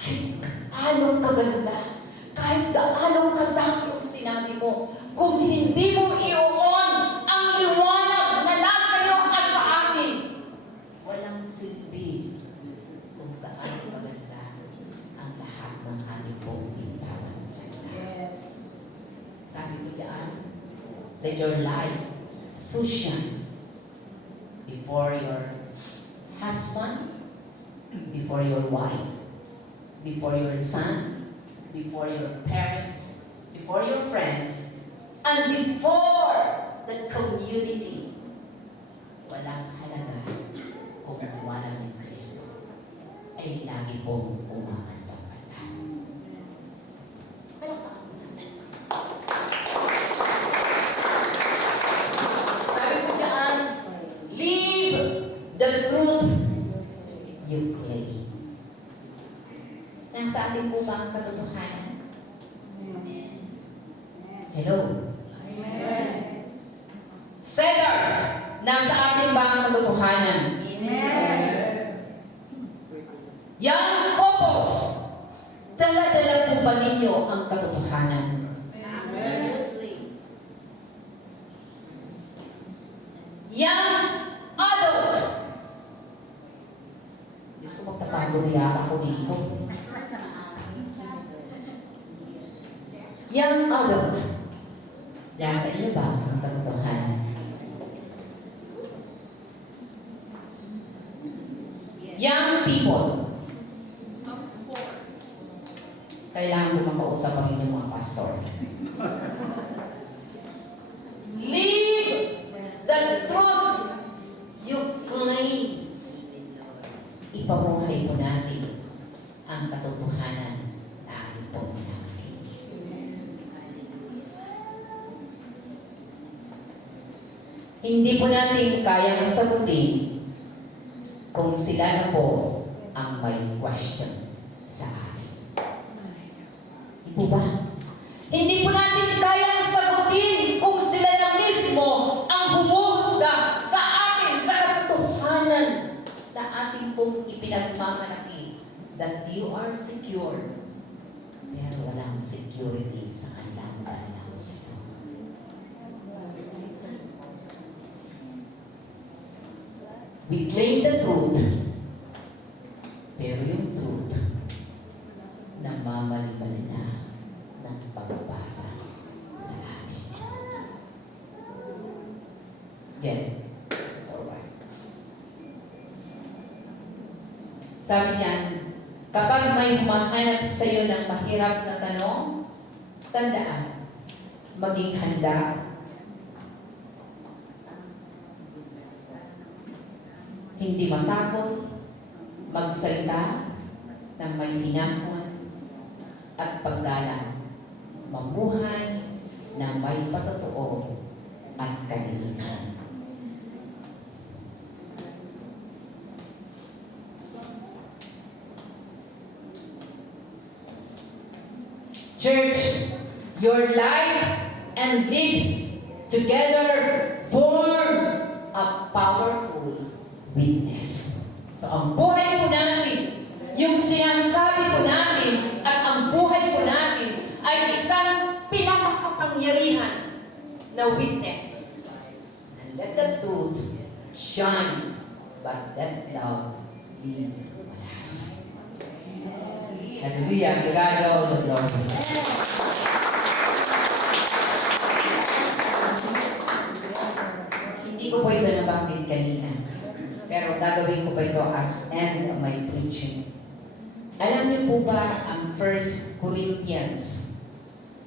Kahit anong kaganda, kahit anong kadami yung sinabi mo, kung hindi mo i-on ang liwanag na nasa iyo at sa akin, walang silbi kung gaano kaganda ang lahat ng ating pong bitawan sa iyo. Yes. Sabi ko dyan, let your light so shine before your husband, before your wife, before your son, before your parents, before your friends, and before the community. Walang halaga kung wala ng Kristo ay lagi pong umaandang-andang. Sabi ko dyan, leave the truth you claim. Nasa atin po ba ang katotohanan? Hello? Sellers, nasa atin ba ang katotohanan? Young couples, dala-dala po ba ninyo ang katotohanan? Young adult, Diyos ko, magtatago yata ako dito. Young adult, nasa inyo ba ang katotohanan? Young people, kailangan mo makausap ang inyong mga pastor. Live the truth you claim. Ipamuhay po natin ang katotohanan na ating pong nakakita. Hindi po natin kayang sagutin kung sila na po ang may question sa atin. Hindi po ba? Hindi po natin kayang sagutin kung sila na mismo ang humuhusga sa atin sa katotohanan na ating pong ipinagmamalaki that you are secure, pero walang security sa kanilang pananaw. We claim the truth, pero yung truth namamaliman na ng pagbabasa sa atin. Get forward. Sabi niyan, kapag may humahanap sa iyo ng mahirap na tanong, tandaan, maging handa. Hindi matakot, magsalita ng may hinahon at paggalang, mamuhay na may patotoo at kalinisan. Church, your life and lives together form a powerful witness. So ang buhay po natin, yung sinasabi po natin at ang buhay po natin ay isang pinakakapangyarihan na witness. And let the truth shine, but let love be last. Hallelujah. To God all the glory. Hindi ko po ito nabanggit kanina. Pero gagawin ko pa ito as end of my preaching. Alam niyo po ba ang 1 Corinthians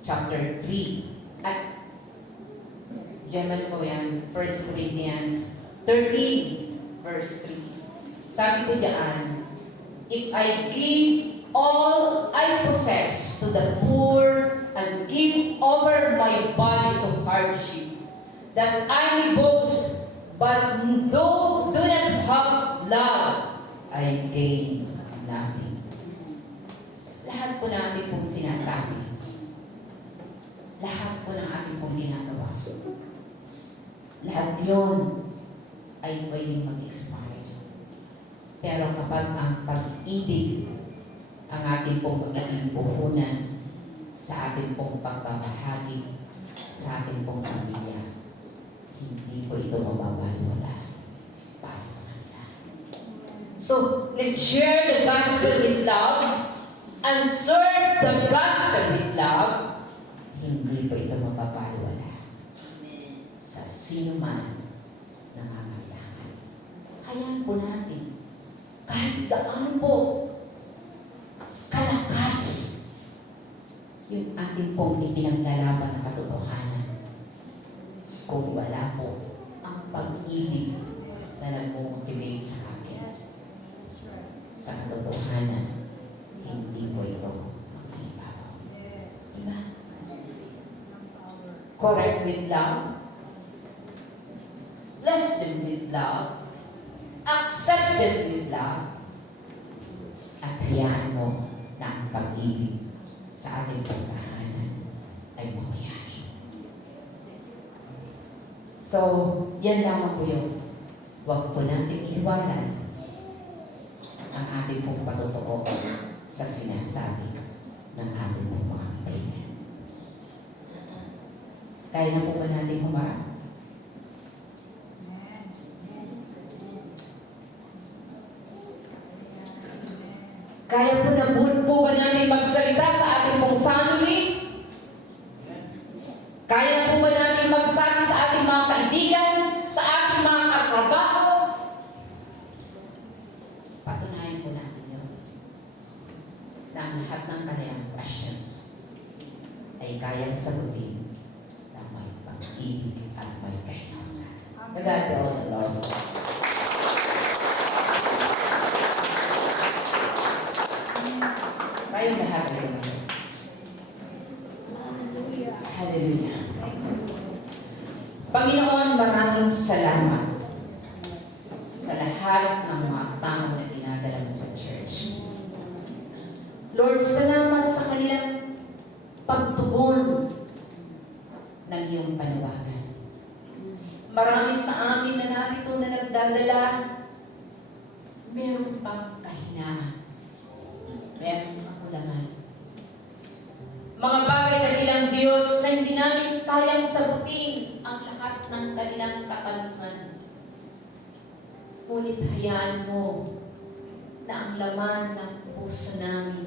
chapter 3 at German po yan, 1 Corinthians 13 verse 3. Sabi ko diyan, if I give all I possess to the poor and give over my body to hardship, that I may boast, but do not have love, I gain nothing. Lahat po natin pong sinasabi. Lahat po ng ating pong ginagawa. Lahat yun ay pwedeng mag-expire. Pero kapag ang pag-ibig, ang ating pong pagiging puhunan sa ating pong pagbabahagi, sa ating pong pamilya, hindi po ito mababaliwala para sa kanila. So, let's share the gospel with love and serve the gospel with love. Hindi po ito mababaliwala sa sino man nangangailangan. Hayaan po natin, kahit kahit gaano po kalakas yung ating pong ipinaglalaban na katotohanan, kung wala po ang pag-ibig na nag-motivate sa akin sa katotohanan, hindi po ito mag-ibabaw. Diba? Correct with love, bless them with love, accept them with love, at hayaan mo na ang pag-ibig sa ating pagkahanan ay mamayani. So, yan lamang po yun. Huwag po natin iwanan ang ating pong patotoo sa sinasabi ng ating pong mga kaibigan. Kaya na po ba natin humarap? Kaya po ba natin magsalita sa ating pong family? Kaya po ba natin magsabi sa ating mga kaibigan, sa ating mga katrabaho? Patunayan po natin yun na ang lahat ng kanilang questions ay kayang sagutin na may pag-ibig at may kahinangan. To God be all the glory. Kayong lahat ay lumayo. Hallelujah. Panginoon, maraming salamat sa lahat ng mga tao na dinadala mo sa church. Lord, salamat sa kanilang pagtugon ng iyong panawagan. Marami sa amin na narito na nagdadala, meron pang kahinaan. Meron kakulangan. Mga bagay na ilang Diyos na hindi namin kayang sagutin ang lahat ng kanilang katanungan. Ngunit hayaan mo na ang laman ng puso namin,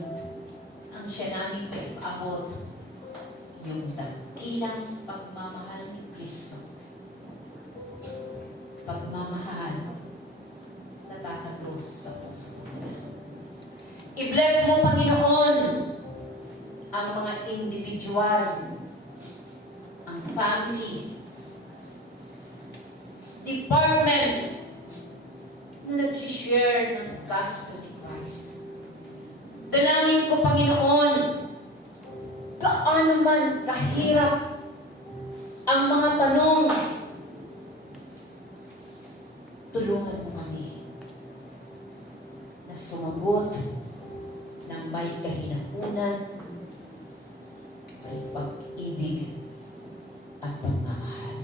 ang siya namin maipaabot, yung dakilang pagmamahal ni Kristo. Pagmamahal na tatagos sa puso mo. I-bless mo, Panginoon, ang mga individual, ang family, departments na nagsishare ng gospel ni Christ. Dalangin ko, Panginoon, gaano man kahirap ang mga tanong, tulungan mo kami na sumagot ng may kahinapunan, may pag-ibig at pagmamahal.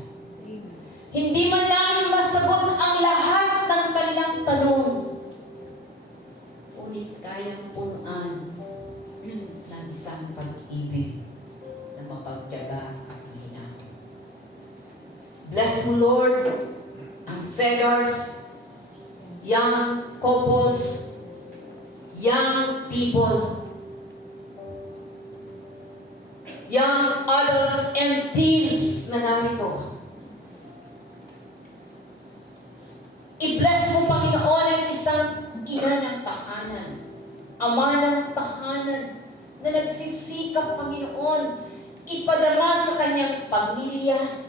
Hindi man namin masagot ang lahat ng kanilang tanong, ngunit kayang punuan ng isang pag-ibig na mapagtiyaga at mahina. Bless mo, Lord, ang sellers, young couples, young people, young adult and teens na narito. I-bless mo, Panginoon, ang isang ina ng tahanan, ama ng tahanan, na nagsisikap, Panginoon, ipadama sa kanyang pamilya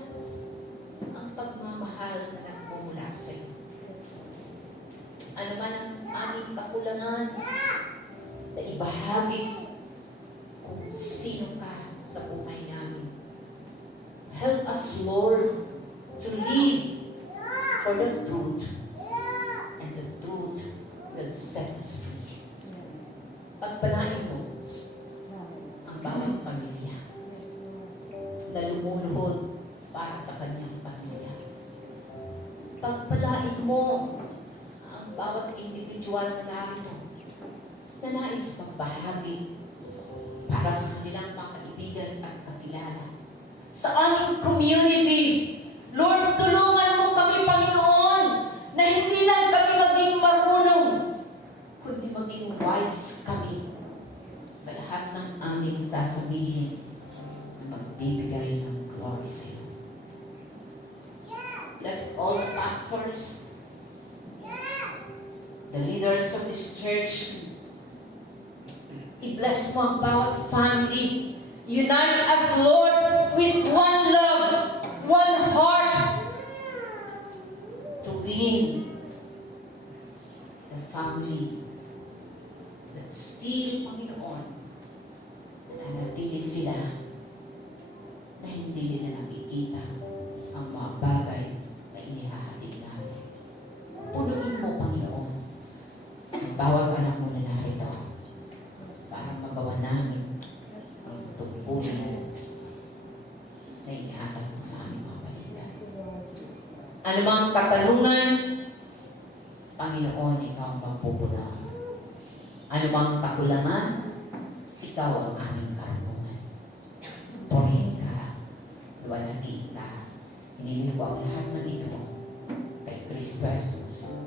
ang pagmamahal na nagmumula sa iyo. Ano man ang aming kakulangan, na ibahagi kung sino ka sa buhay namin. Help us, Lord, to live for the truth, and the truth will set us free. Pagpalain mo ang bawat pamilya na lumuluhod para sa kanyang pamilya. Pagpalain mo ang bawat individual na narito na nais magbahagi para sa kanilang mga kaibigan at kakilala. Sa aming community, Lord, tulungan mo kami, Panginoon, na hindi lang kami maging marunong, kundi maging wise kami sa lahat ng aming sasabihin na magbibigay ng glory sa iyo. Bless all the pastors, the leaders of this church. I-bless mo ang bawat family. Unite us, Lord, with one love, one heart, to win the family that still, Panginoon, nananatili sila na hindi nila nakikita ang mga bagay na inihahati namin. Punuin mo, Panginoon, ang bawat anak mo na narito para magawa namin ang tungkulin mo na iniatag mo sa aming mga palitan. Ano mang katanungan, Panginoon, ikaw ang magpupunan. Ano mang kakulangan, ikaw ang aming karunungan. Purihin ka, luwalhati ka, iniliwag lahat ng ito kay Kristo Jesus